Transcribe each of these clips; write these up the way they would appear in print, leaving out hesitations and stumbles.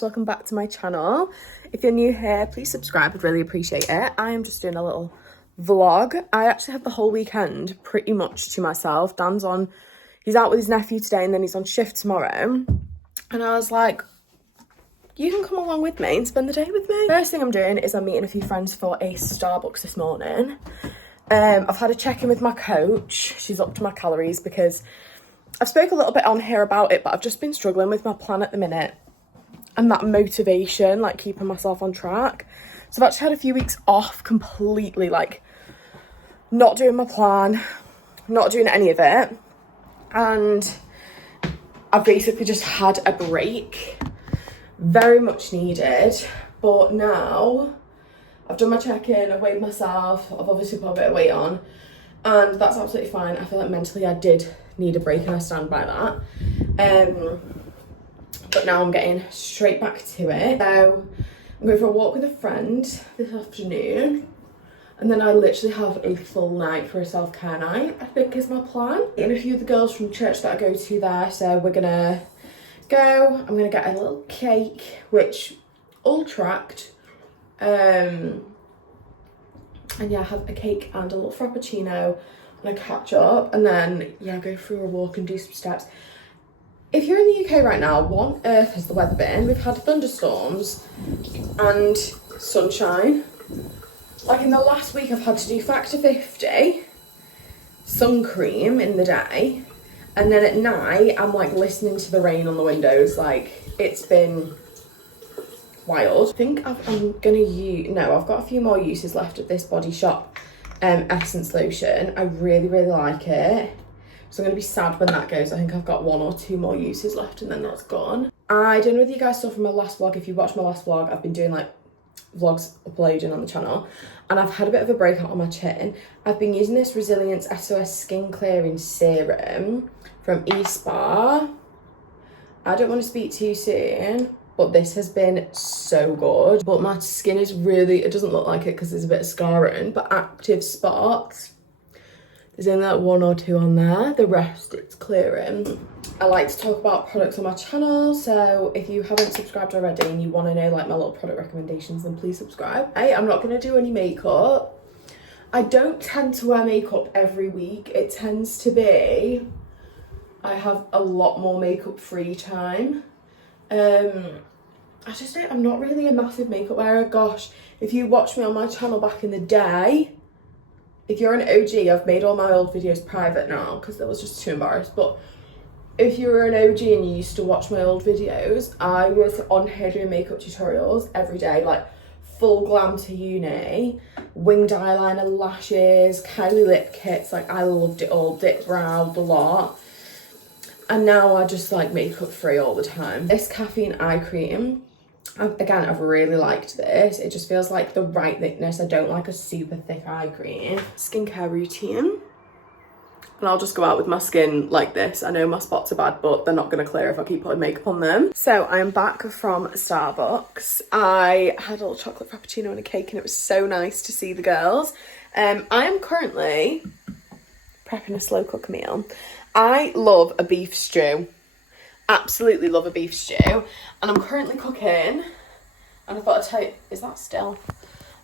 Welcome back to my channel. If you're new here, please subscribe. I'd really appreciate it. I am just doing a little vlog. I actually have the whole weekend pretty much to myself. Dan's on, he's out with his nephew today and then he's on shift tomorrow. And I was like, you can come along with me and spend the day with me. First thing I'm doing is I'm meeting a few friends for a Starbucks this morning. I've had a check-in with my coach. She's up to my calories because I've spoke a little bit on here about it, but I've just been struggling with my plan at the minute. And that motivation, like keeping myself on track. So I've actually had a few weeks off completely, like not doing my plan, not doing any of it. And I've basically just had a break, very much needed. But now I've done my check-in, I've weighed myself, I've obviously put a bit of weight on, and that's absolutely fine. I feel like mentally I did need a break and I stand by that. But now I'm getting straight back to it. So I'm going for a walk with a friend this afternoon. And then I literally have a full night for a self-care night, I think is my plan. And a few of the girls from church that I go to there. So we're gonna go, I'm gonna get a little cake, which all tracked. And yeah, have a cake and a little frappuccino and a catch up. And then yeah, go for a walk and do some steps. If you're in the UK right now, what on earth has the weather been? We've had thunderstorms and sunshine. Like in the last week, I've had to do factor 50 sun cream in the day. And then at night, I'm like listening to the rain on the windows. Like it's been wild. I think I'm gonna use, no, I've got a few more uses left of this Body Shop Essence Lotion. I really, really like it. So I'm going to be sad when that goes. I think I've got 1 or 2 more uses left and then that's gone. I don't know whether you guys saw from my last vlog. If you watched my last vlog, I've been doing like vlogs uploading on the channel. And I've had a bit of a breakout on my chin. I've been using this Resilience SOS Skin Clearing Serum from eSpa. I don't want to speak too soon, but this has been so good. But my skin is really, it doesn't look like it because there's a bit of scarring, but active spots. There's only like 1 or 2 on there. The rest, it's clearing. I like to talk about products on my channel. So if you haven't subscribed already and you want to know like my little product recommendations, then please subscribe. Hey, I'm not going to do any makeup. I don't tend to wear makeup every week. It tends to be, I have a lot more makeup free time. I just don't, I'm not really a massive makeup wearer. Gosh, if you watch me on my channel back in the day, if you're an OG, I've made all my old videos private now because I was just too embarrassed. But if you were an OG and you used to watch my old videos, I was on here doing makeup tutorials every day, like full glam to uni, winged eyeliner, lashes, Kylie lip kits. Like I loved it all, dip brow, the lot. And now I just like makeup free all the time. This caffeine eye cream, again, I've really liked this. It just feels like the right thickness. I don't like a super thick eye cream. Skincare routine. And I'll just go out with my skin like this. I know my spots are bad, but they're not going to clear if I keep putting makeup on them. So I'm back from Starbucks. I had a little chocolate frappuccino and a cake and it was so nice to see the girls. I am currently prepping a slow cook meal. I love a beef stew. Absolutely love a beef stew, and I'm currently cooking, and I thought I'd tell you, is that still? I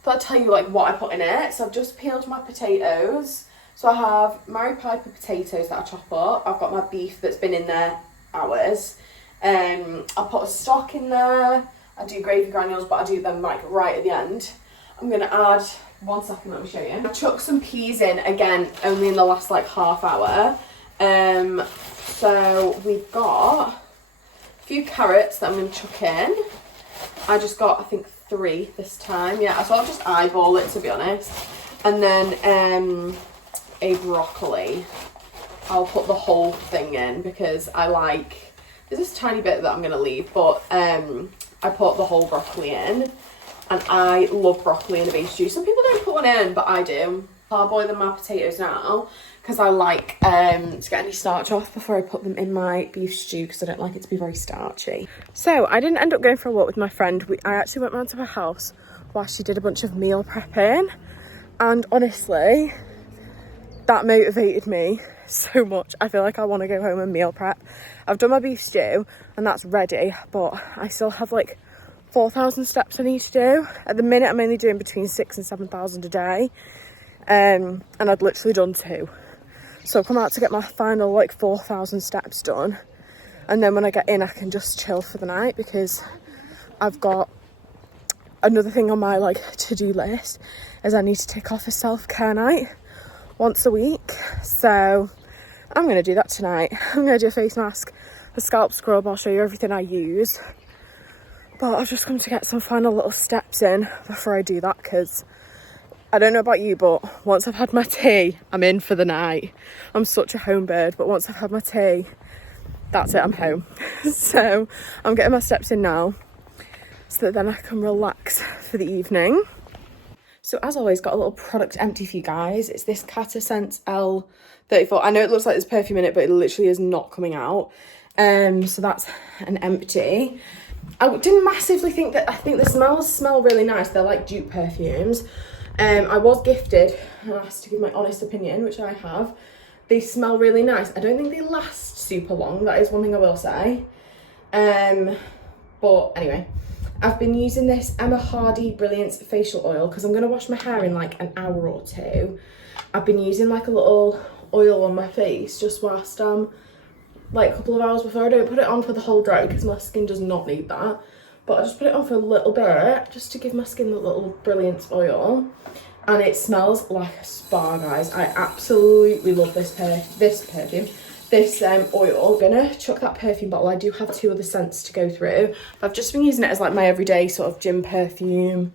thought I'd tell you like what I put in it. So I've just peeled my potatoes. So I have Mary Piper potatoes that I chop up. I've got my beef that's been in there hours. I put a stock in there. I do gravy granules, but I do them like right at the end. I'm gonna add, 1 second, let me show you. I chucked some peas in again, only in the last like half hour. So we've got a few carrots that I'm going to chuck in. I just got, I think, 3 this time. Yeah, so I'll just eyeball it, to be honest. And then a broccoli. I'll put the whole thing in because I like, there's this tiny bit that I'm going to leave, but I put the whole broccoli in. And I love broccoli in a beef stew. Some people don't put one in, but I do. Parboiling my potatoes now because I like to get any starch off before I put them in my beef stew because I don't like it to be very starchy. So I didn't end up going for a walk with my friend. I actually went round to her house while she did a bunch of meal prepping, and honestly that motivated me so much. I feel like I want to go home and meal prep. I've done my beef stew and that's ready, but I still have like 4,000 steps I need to do. At the minute, I'm only doing between 6,000 and 7,000 a day. And I'd literally done 2. So I'll come out to get my final like 4,000 steps done. And then when I get in, I can just chill for the night because I've got another thing on my like to-do list is I need to tick off a self-care night once a week. So I'm going to do that tonight. I'm going to do a face mask, a scalp scrub. I'll show you everything I use. But I've just come to get some final little steps in before I do that because I don't know about you, but once I've had my tea, I'm in for the night. I'm such a home bird, but once I've had my tea, that's it, I'm home. So I'm getting my steps in now so that then I can relax for the evening. So as always, got a little product empty for you guys. It's this Cata Scent L34. I know it looks like there's perfume in it, but it literally is not coming out. So that's an empty. I didn't massively think that, I think the smells smell really nice. They're like dupe perfumes. I was gifted and asked to give my honest opinion, which I have. They smell really nice. I don't think they last super long. That is one thing I will say. But anyway, I've been using this Emma Hardy Brilliance Facial Oil because I'm going to wash my hair in like an hour or 2. I've been using like a little oil on my face just whilst like a couple of hours before. I don't put it on for the whole day because my skin does not need that, but I just put it on for a little bit just to give my skin the little Brilliance oil, and it smells like a spa, guys. I absolutely love this perfume, this oil. Gonna chuck that perfume bottle. I do have 2 other scents to go through, but I've just been using it as like my everyday sort of gym perfume,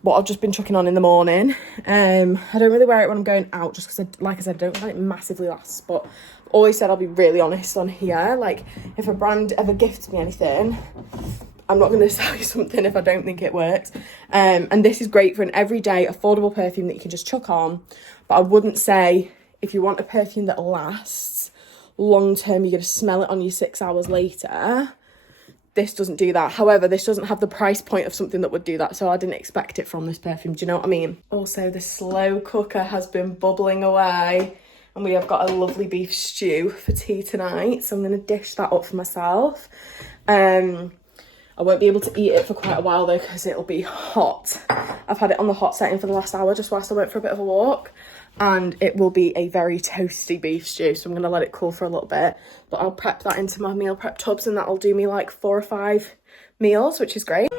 what I've just been chucking on in the morning. I don't really wear it when I'm going out just because, like I said, I don't find it massively lasts, but I've always said I'll be really honest on here. Like, if a brand ever gifts me anything, I'm not going to sell you something if I don't think it works. And this is great for an everyday affordable perfume that you can just chuck on, but I wouldn't say if you want a perfume that lasts long term, you're going to smell it on you 6 hours later. This doesn't do that. However, this doesn't have the price point of something that would do that, so I didn't expect it from this perfume. Do you know what I mean? Also, the slow cooker has been bubbling away and we have got a lovely beef stew for tea tonight, so I'm going to dish that up for myself. I won't be able to eat it for quite a while though because it'll be hot. I've had it on the hot setting for the last hour just whilst I went for a bit of a walk, and it will be a very toasty beef stew, so I'm going to let it cool for a little bit, but I'll prep that into my meal prep tubs and that'll do me like 4 or 5 meals, which is great.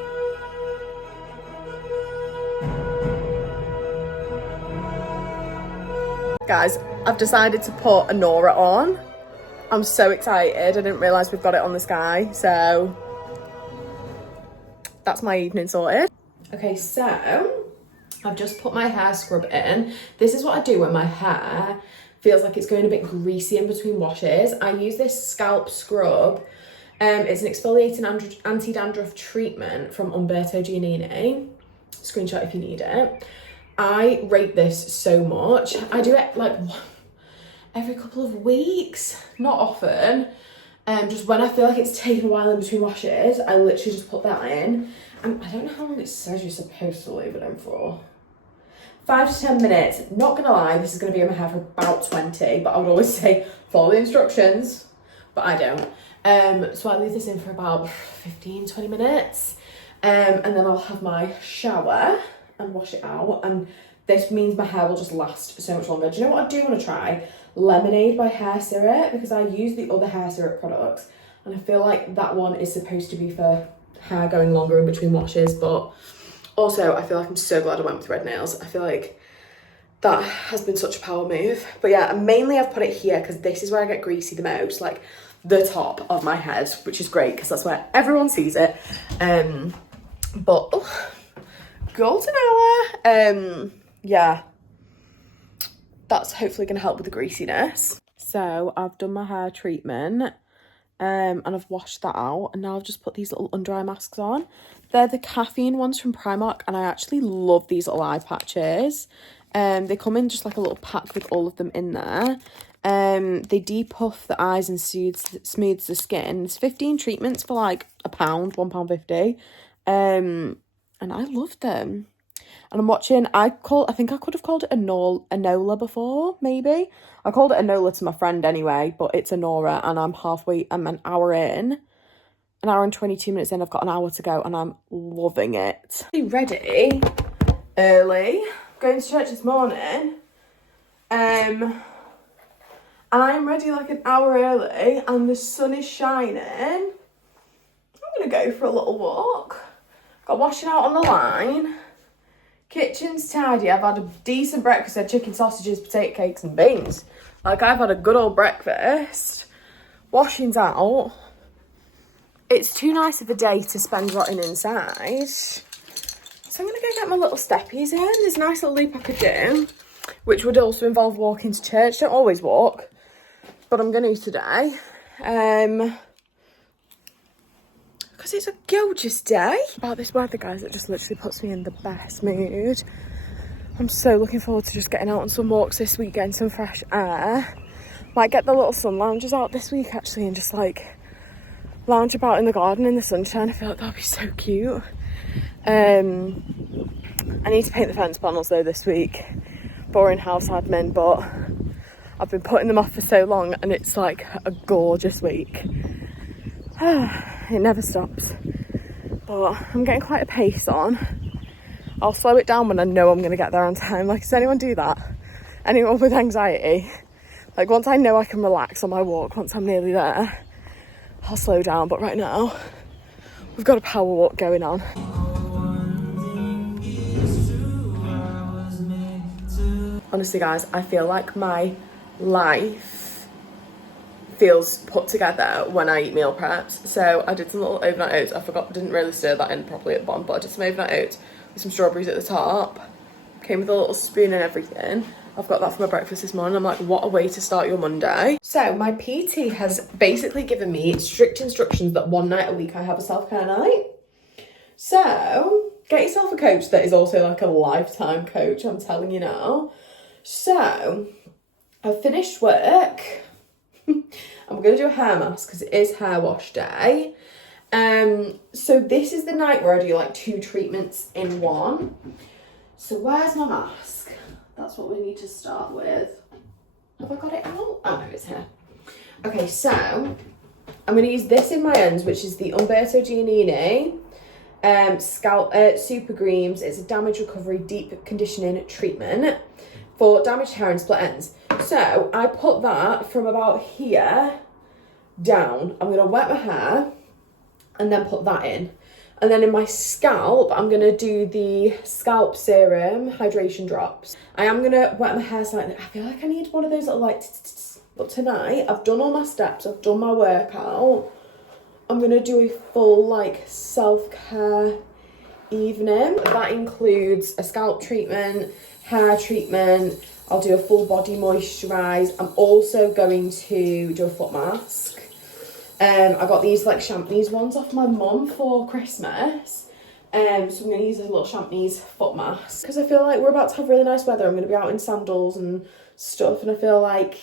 Guys, I've decided to put a Nora on. I'm so excited. I didn't realise we've got it on the Sky, so that's my evening sorted. Okay, so I've just put my hair scrub in. This is what I do when my hair feels like it's going a bit greasy in between washes. I use this scalp scrub. It's an exfoliating anti-dandruff treatment from Umberto Giannini. Screenshot if you need it. I rate this so much. I do it like every couple of weeks, not often. Just when I feel like it's taken a while in between washes, I literally just put that in. And I don't know how long it says you're supposed to leave it in for. 5 to 10 minutes. Not gonna lie, this is gonna be in my hair for about 20, but I would always say follow the instructions, but I don't. So I leave this in for about 15, 20 minutes. And then I'll have my shower and wash it out. And this means my hair will just last so much longer. Do you know what I do want to try? Lemonade by Hair Syrup, because I use the other hair syrup products and I feel like that one is supposed to be for hair going longer in between washes, but also I feel like I'm so glad I went with red nails. I feel like that has been such a power move. But yeah, mainly I've put it here because this is where I get greasy the most, like the top of my head, which is great because that's where everyone sees it. But golden hour. Yeah, that's hopefully going to help with the greasiness. So I've done my hair treatment and I've washed that out, and now I've just put these little under eye masks on. They're the caffeine ones from Primark, and I actually love these little eye patches. They come in just like a little pack with all of them in there. They depuff the eyes and smooths the skin. There's 15 treatments for like £1, £1.50. And I love them. And I'm watching, I think I could have called it Enola before, maybe. I called it Enola to my friend anyway, but it's Enora, and I'm an hour in. An hour and 22 minutes in, I've got an hour to go, and I'm loving it. Ready early, going to church this morning. And I'm ready like an hour early, and the sun is shining. I'm gonna go for a little walk. Got washing out on the line. Kitchen's tidy. I've had a decent breakfast. I had chicken sausages, potato cakes and beans. Like, I've had a good old breakfast. Washing's out. It's too nice of a day to spend rotting inside. So I'm going to go get my little steppies in. There's a nice little loop I could do, which would also involve walking to church. Don't always walk, but I'm going to today. Because it's a gorgeous day. About this weather, guys, it just literally puts me in the best mood. I'm so looking forward to just getting out on some walks this week, getting some fresh air. Might get the little sun loungers out this week, actually, and just, like, lounge about in the garden in the sunshine. I feel like that'd be so cute. I need to paint the fence panels, though, this week. Boring house admin, but I've been putting them off for so long, and it's, like, a gorgeous week. It never stops. But I'm getting quite a pace on. I'll slow it down when I know I'm going to get there on time. Like, does anyone do that? Anyone with anxiety? Like, once I know I can relax on my walk, once I'm nearly there, I'll slow down. But right now, we've got a power walk going on. Honestly, guys, I feel like my life feels put together when I eat meal preps. So I did some little overnight oats. Didn't really stir that in properly at the bottom, but I did some overnight oats with some strawberries at the top. Came with a little spoon and everything. I've got that for my breakfast this morning. I'm like, what a way to start your Monday. So my PT has basically given me strict instructions that one night a week I have a self-care night. So get yourself a coach that is also like a lifetime coach, I'm telling you now. So I've finished work. I'm going to do a hair mask because it is hair wash day. So this is the night where I do like 2 treatments in one. So where's my mask? That's what we need to start with. Have I got it out? Oh no, it's here. Okay, so I'm going to use this in my ends, which is the Umberto Giannini Super Greens. It's a damage recovery deep conditioning treatment for damaged hair and split ends. So I put that from about here down. I'm going to wet my hair and then put that in. And then in my scalp, I'm going to do the scalp serum hydration drops. I am going to wet my hair slightly. I feel like I need one of those little like but tonight I've done all my steps, I've done my workout. I'm going to do a full like self-care evening. That includes a scalp treatment, hair treatment. I'll do a full body moisturise. I'm also going to do a foot mask. I got these like champneys ones off my mum for Christmas. So I'm going to use a little champneys foot mask. Because I feel like we're about to have really nice weather. I'm going to be out in sandals and stuff. And I feel like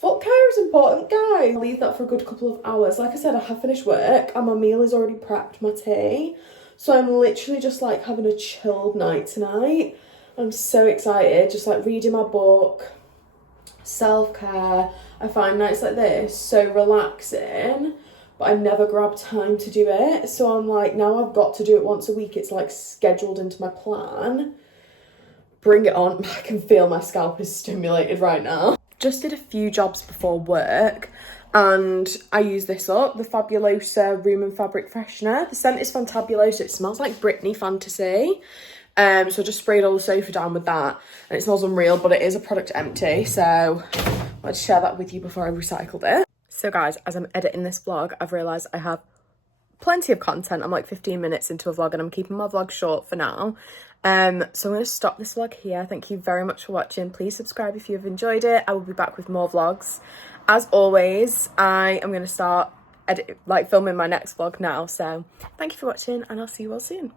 foot care is important, guys. I'll leave that for a good couple of hours. Like I said, I have finished work and my meal is already prepped, my tea. So I'm literally just like having a chilled night tonight. I'm so excited, just like reading my book, self-care. I find nights like this so relaxing, but I never grab time to do it. So I'm like, now I've got to do it once a week. It's like scheduled into my plan. Bring it on. I can feel my scalp is stimulated right now. Just did a few jobs before work and I use this up, the Fabulosa Room and Fabric Freshener. The scent is Fantabulosa. It smells like Britney Fantasy. So I just sprayed all the sofa down with that and it smells unreal, but it is a product empty. So let's share that with you before I recycled it. So guys, as I'm editing this vlog, I've realised I have plenty of content. I'm like 15 minutes into a vlog and I'm keeping my vlog short for now. So I'm going to stop this vlog here. Thank you very much for watching. Please subscribe if you've enjoyed it. I will be back with more vlogs. As always, I am going to start filming my next vlog now. So thank you for watching and I'll see you all soon.